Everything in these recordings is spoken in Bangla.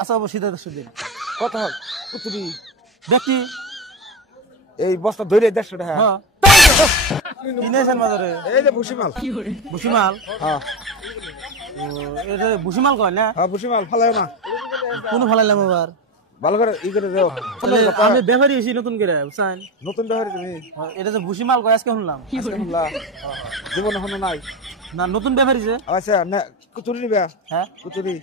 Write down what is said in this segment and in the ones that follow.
আচ্ছা বসিদা 150 দিন কত হল কুতুরি ব্যক্তি এই বস্তা ধরে 150 টাকা হ্যাঁ কিনেছেন বাজারে এই যে ভুসিমাল ভুসিমাল হ্যাঁ এটা ভুসিমাল কয় না হ্যাঁ ভুসিমাল ফালায় না কোন ফালাইলাম আবার ভালো করে ই করে দাও আমি ব্যবহারী হইছি নতুন করে বুঝছেন নতুন ব্যবহার তুমি এটা যে ভুসিমাল কয় আজকে শুনলাম জীবনে হনো নাই না নতুন ব্যবহারী যে আচ্ছা না কুতুরি নিবে হ্যাঁ কুতুরি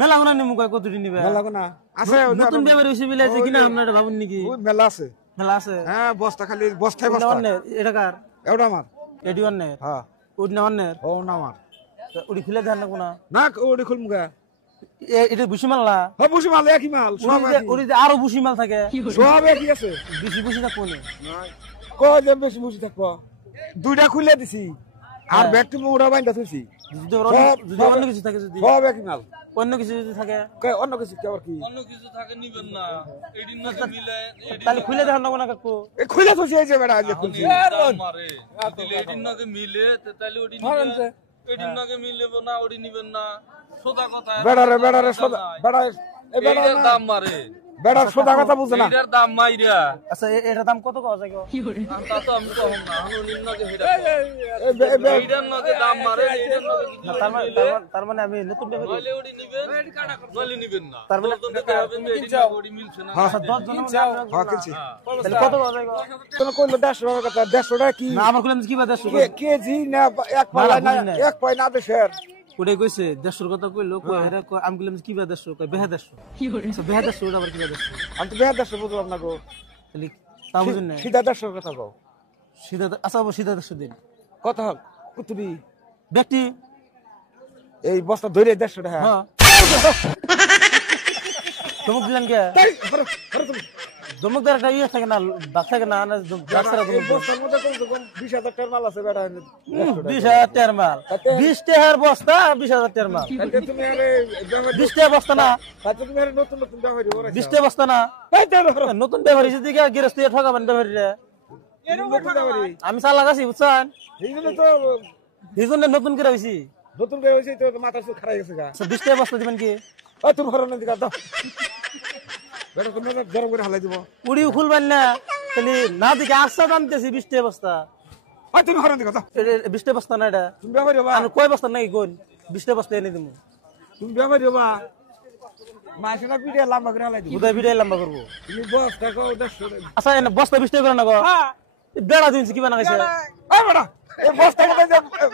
মেলা কোনা নিমু কয় কতটি নিবে মেলা কোনা আছে নতুন ব্যবহারী হইছে বিলে যে কিনা আপনারা ভাবুন নাকি ওই মেলা আছে মেলা আছে হ্যাঁ বস্তা খালি বস্তায় বস্তা এটা কার এটা আমার এডি অন্যের হ্যাঁ ওডি না অন্যের ও না আমার ওডি খুলে দেন না কোনা না ওডি খুলমুগা এটা ভুসিমাল না হ্যাঁ ভুসিমাল একই মাল সব ওডি যে আরো ভুসিমাল থাকে সব একই আছে বেশি ভুসি না কোনে কয় যে বেশি ভুসি থাকবো দুইটা খুলে দিছি আর ব্যাগটি মোড়া বাইন্দা থুইছি যদি অন্য কিছু থাকে যদি সব একই মাল অন্য কিছু যদি থাকে কয় অন্য কিছু কি আবার কি অন্য কিছু থাকে নিবেন না এডিন না মিলে তাহলে খুলে দেখান না কাকু এই খুলে থুইছি এই যে বেড়া আজ খুলছি মারে দিলে এডিন নাকে মিলে তাহলে ওডি নিবেন এডিন নাকে মিলব না ওডি নিবেন না সোজা কথা বেড়ারে সদা বেড়া এই বেড়া এটার দাম মারে বেড়া সদা কথা বুঝে না এটার দাম মাইরা আচ্ছা এটার দাম কত কওয়া যায় তা তো আমি কম না আমি নিম্নকে হেডা এটার নাকে দাম মারে এটার নাকে কিছু তার মানে আমি নতুন ব্যবহারী বলে ওডি নিবেন বলে নিবেন না তার মানে তো দেখে হবে এডিন নাকে ওডি মিলছে না হ্যাঁ 10 জন হ্যাঁ কিনছি তাহলে কত কওয়া যায় তুমি কইলো 150 টাকা কথা 150 টাকা কি না আমার খুলে কি বাদ আছে কেজি না এক পালা না এক পাই না দেশের ওটাই কইছে 150 কথা কইলো কই এরা আমি কইলাম কি বাদ 150 কই বেহা 150 কি করে আচ্ছা বেহা 150 আবার কি বাদ 150 আমি তো বেহার 150 বুঝলাম না গো তাহলে তা বুঝুন না সিধা 150 কথা কও সিধা আচ্ছা সিধা 150 দিন কত হল কুতুরি ব্যক্তি এই বস্তা ধরে 150 টাকা হ্যাঁ চমক দিলেন কে চমক দেওয়ার একটা ইয়ে থাকে না বাক থাকে না রাস্তার বস্তার মধ্যে কম 20000 টাকার মাল আছে বেড়া 20,000 টাকার মাল 20 টাকার বস্তা 20,000 টাকার মাল তাহলে তুমি আরে 20 টাকা বস্তা না তাহলে তুমি আরে নতুন নতুন ব্যবহারী ওরা 20 টাকা বস্তা না নতুন ব্যবহারী দিকে গিরস্তি ঠকাবেন ব্যবহারীরা নতুন ব্যবহারী আমি চাল লাগাছি বুঝছেন এইগুলো তো এই জন্য নতুন করে হয়েছি নতুন ব্যবহারী তো মাথা সুখ খারাপ গেছে গা 20 টাকা বস্তা দিবেন কি ও তুমি ঘরে না দিকা দাও বেটা তুমি গরম করে হালাই দিব উড়িও খুলবেন না তাহলে না দিকে আস্তা দামতেছি 20 টাকা বস্তা ও তুমি ঘরে দিকা দাও 20 টাকা বস্তা না এটা তুমি ব্যবহারী হবা আর কয় বস্তা নাই কোন 20 টাকা বস্তা এনে দিমু তুমি ব্যবহারী হবা মাছনা পিড়ে লম্বা করে হালাই দিব উদয় ভিডিও লম্বা করবো তুমি বস্তা কও 150 টাকা আচ্ছা এনে বস্তা 20 টাকা করে না গো বেড়া দিনছি কি বানা গেছে ও বেটা এই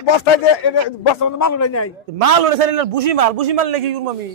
বস্তা মধ্যে মাল নাই মাল ওরে সারি না বুসি মাল নাকি করবো আমি